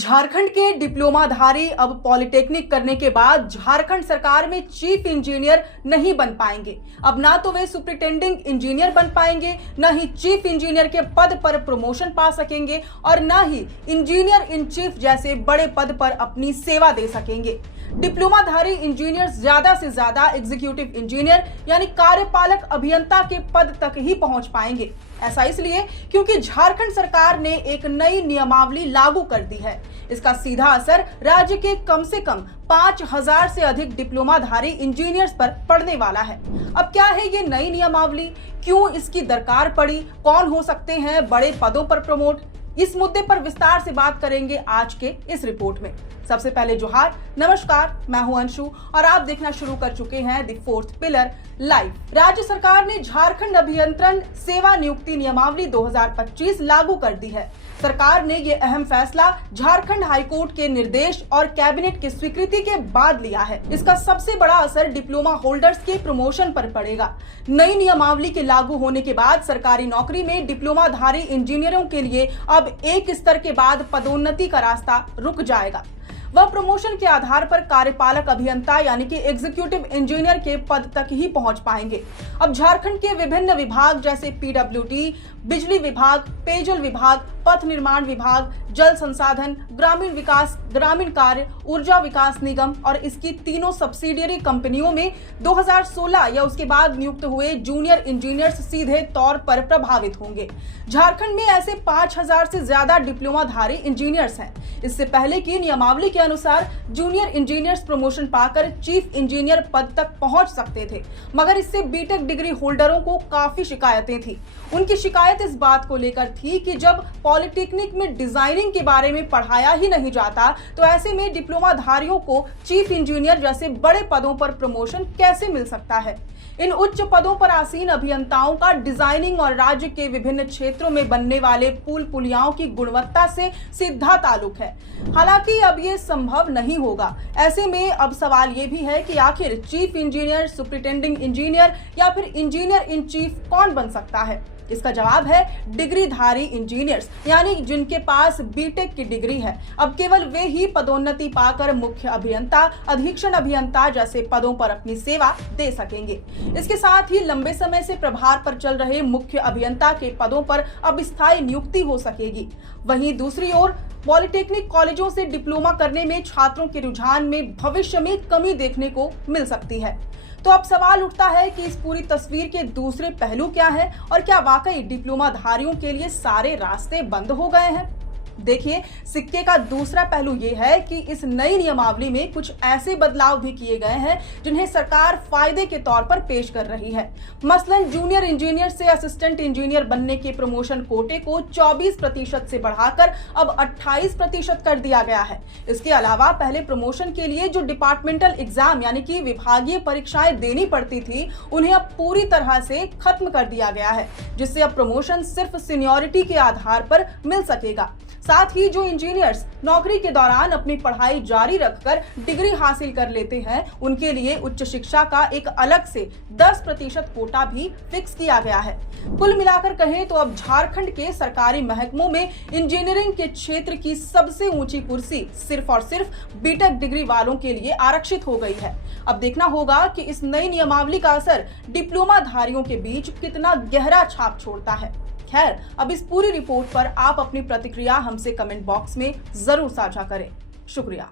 झारखंड के डिप्लोमाधारी अब पॉलिटेक्निक करने के बाद झारखंड सरकार में चीफ इंजीनियर नहीं बन पाएंगे। अब ना तो वे सुपरिटेंडिंग इंजीनियर बन पाएंगे, न ही चीफ इंजीनियर के पद पर प्रमोशन पा सकेंगे और न ही इंजीनियर इन चीफ जैसे बड़े पद पर अपनी सेवा दे सकेंगे। डिप्लोमाधारी इंजीनियर ज्यादा से ज्यादा एग्जीक्यूटिव इंजीनियर यानी कार्यपालक अभियंता के पद तक ही पहुंच पाएंगे। ऐसा इसलिए क्योंकि झारखंड सरकार ने एक नई नियमावली लागू कर दी है। इसका सीधा असर राज्य के कम से कम 5000 से अधिक डिप्लोमाधारी इंजीनियर्स पर पड़ने वाला है। अब क्या है ये नई नियमावली, क्यों इसकी दरकार पड़ी, कौन हो सकते हैं बड़े पदों पर प्रमोट, इस मुद्दे पर विस्तार से बात करेंगे आज के इस रिपोर्ट में। सबसे पहले जोहार, नमस्कार, मैं हूं अंशु और आप देखना शुरू कर चुके हैं द फोर्थ पिलर लाइव। राज्य सरकार ने झारखंड अभियंत्रण सेवा नियुक्ति नियमावली 2025 लागू कर दी है। सरकार ने ये अहम फैसला झारखंड हाईकोर्ट के निर्देश और कैबिनेट की स्वीकृति के बाद लिया है। इसका सबसे बड़ा असर डिप्लोमा होल्डर्स के प्रमोशन पर पड़ेगा। नई नियमावली के लागू होने के बाद सरकारी नौकरी में डिप्लोमाधारी इंजीनियरों के लिए अब एक स्तर के बाद पदोन्नति का रास्ता रुक जाएगा। वह प्रमोशन के आधार पर कार्यपालक अभियंता यानी कि एग्जीक्यूटिव इंजीनियर के पद तक ही पहुंच पाएंगे। अब झारखंड के विभिन्न विभाग जैसे पीडब्ल्यूडी, बिजली विभाग, पेयजल विभाग, पथ निर्माण विभाग, जल संसाधन, ग्रामीण विकास, ग्रामीण कार्य, ऊर्जा विकास निगम और इसकी तीनों सब्सिडियरी कंपनियों में 2016 या उसके बाद नियुक्त हुए जूनियर इंजीनियर्स सीधे तौर पर प्रभावित होंगे। झारखंड में ऐसे 5000 से ज्यादा डिप्लोमाधारी इंजीनियर्स हैं। इससे पहले की नियमावली के अनुसार जूनियर इंजीनियर्स प्रमोशन पाकर चीफ इंजीनियर पद तक पहुंच सकते थे, मगर इससे बीटेक डिग्री होल्डरों को काफी शिकायतें थी। उनकी शिकायत इस बात को लेकर थी कि जब पॉलिटेक्निक में डिजाइनिंग के बारे में पढ़ाया ही नहीं जाता तो ऐसे में डिप्लोमाधारियों को चीफ इंजीनियर जैसे बड़े पदों पर प्रमोशन कैसे मिल सकता है। इन उच्च पदों पर आसीन अभियंताओं का डिजाइनिंग और राज्य के विभिन्न क्षेत्रों में बनने वाले पुल पुलियाओं की गुणवत्ता से सीधा ताल्लुक है। हालांकि अब ये संभव नहीं होगा। ऐसे में अब सवाल ये भी है कि आखिर चीफ इंजीनियर, सुपरिटेंडिंग इंजीनियर या फिर इंजीनियर इन चीफ कौन बन सकता है। इसका जवाब है डिग्रीधारी इंजीनियर्स, यानी जिनके पास बीटेक की डिग्री है। अब केवल वे ही पदोन्नति पाकर मुख्य अभियंता, अधीक्षण अभियंता जैसे पदों पर अपनी सेवा दे सकेंगे। इसके साथ ही लंबे समय से प्रभार पर चल रहे मुख्य अभियंता के पदों पर अब स्थायी नियुक्ति हो सकेगी। वहीं दूसरी ओर पॉलिटेक्निक कॉलेजों से डिप्लोमा करने में छात्रों के रुझान में भविष्य में कमी देखने को मिल सकती है। तो अब सवाल उठता है कि इस पूरी तस्वीर के दूसरे पहलू क्या है और क्या वाकई डिप्लोमाधारियों के लिए सारे रास्ते बंद हो गए हैं। देखिए, सिक्के का दूसरा पहलू यह है कि इस नई नियमावली में कुछ ऐसे बदलाव भी किए गए हैं जिन्हें सरकार फायदे के तौर पर पेश कर रही है। मसलन जूनियर इंजीनियर से असिस्टेंट इंजीनियर बनने के प्रमोशन कोटे को 24% से बढ़ाकर अब 28% कर दिया गया है। इसके अलावा पहले प्रमोशन के लिए जो डिपार्टमेंटल एग्जाम यानी कि विभागीय परीक्षाएं देनी पड़ती थी, उन्हें अब पूरी तरह से खत्म कर दिया गया है, जिससे अब प्रमोशन सिर्फ सीनियरिटी के आधार पर मिल सकेगा। साथ ही जो इंजीनियर्स नौकरी के दौरान अपनी पढ़ाई जारी रखकर डिग्री हासिल कर लेते हैं, उनके लिए उच्च शिक्षा का एक अलग से 10% कोटा भी फिक्स किया गया है। कुल मिलाकर कहें तो अब झारखंड के सरकारी महकमों में इंजीनियरिंग के क्षेत्र की सबसे ऊंची कुर्सी सिर्फ और सिर्फ बीटेक डिग्री वालों के लिए आरक्षित हो गई है। अब देखना होगा कि इस नई नियमावली का असर डिप्लोमाधारियों के बीच कितना गहरा छाप छोड़ता है। खैर, अब इस पूरी रिपोर्ट पर आप अपनी प्रतिक्रिया हमसे कमेंट बॉक्स में जरूर साझा करें। शुक्रिया।